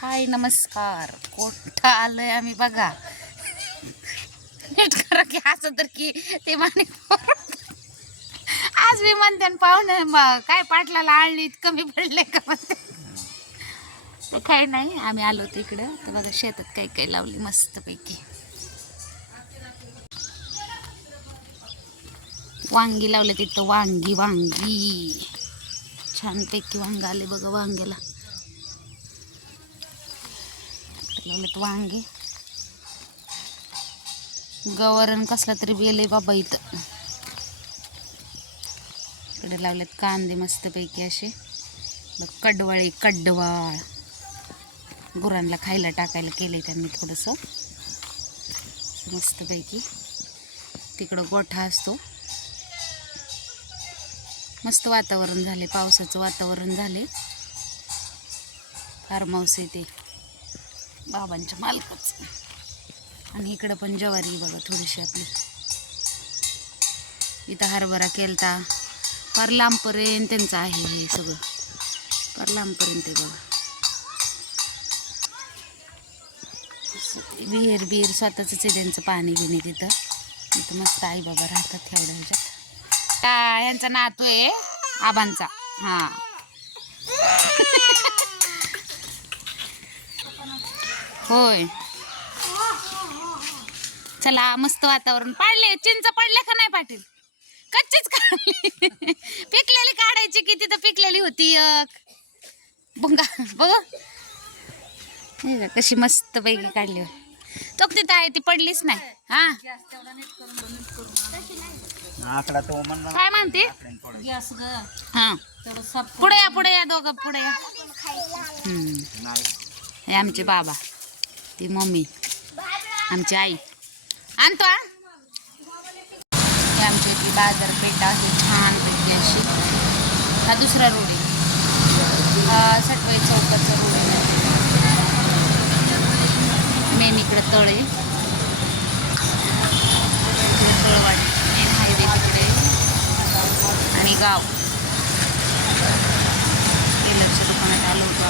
हाय नमस्कार. कोठं आलोय आम्ही बघा. नीट करा की असं तर की ते माने आज मी म्हणते पाहुणे मग काय पाटलाला आणली कमी पडले का म्हणते. ते काही नाही आम्ही आलो होतो इकडं. तर बघा शेतात काही काही लावली मस्तपैकी. वांगी लावले तिथं. वांगी वांगी. छानपैकी वांग आले बघा वांग्याला. लावलेत वांगे. गवरण कसला तरी बेले बाबा इथं. इकडे लावलेत कांदे मस्तपैकी असे. बघ कडवळे कडवाळ. गुरांना खायला टाकायला केलं त्यांनी थोडंसं. मस्तपैकी. तिकडं गोठा असतो. मस्त वातावरण झाले पावसाचं वातावरण झाले फार्म हाऊस आहे ते. बाबांच्या मालकच. आणि इकडं पण ज्वारी बघा थोडीशी आपली. इथं हरभरा केलता. फार लांबपर्यंत त्यांचं आहे हे सगळं. फार लांबपर्यंत बघा. विहीर बिहीर स्वतःच आहे त्यांचं पाणी घेणे तिथं. इथं मस्त आई बाबा राहतात एवढ्या ह्याच्यात. यांचा नातू आहे आबांचा. हा. होय. चला मस्त वातावरण. पाडले चिंच पडले का नाही पाटील? कच्चीच काढली. पिकलेली काढायची की तिथं पिकलेली होती एक. बघा बघ. हे का, कशी मस्त पैकी काढली. तो तिथं आहे ती पडलीच नाही. हा? आकडा तो म्हणला काय म्हणते? गॅस ग. हा. पुढे या पुढे या दोघं पुढे या. हे आमचे बाबा. ती मम्मी. आमची आई. आणतो आमची ती बाजारपेठ आहे छानपैकी अशी. हा दुसरा रोड आहे. हा सटवाई चौकाचा रोड आहे. मेन इकडं तळ आहे. इकडे तळवाडी. मेन हायवे तिकडे आणि गाव. टेलरच्या दुकानात आलो होतो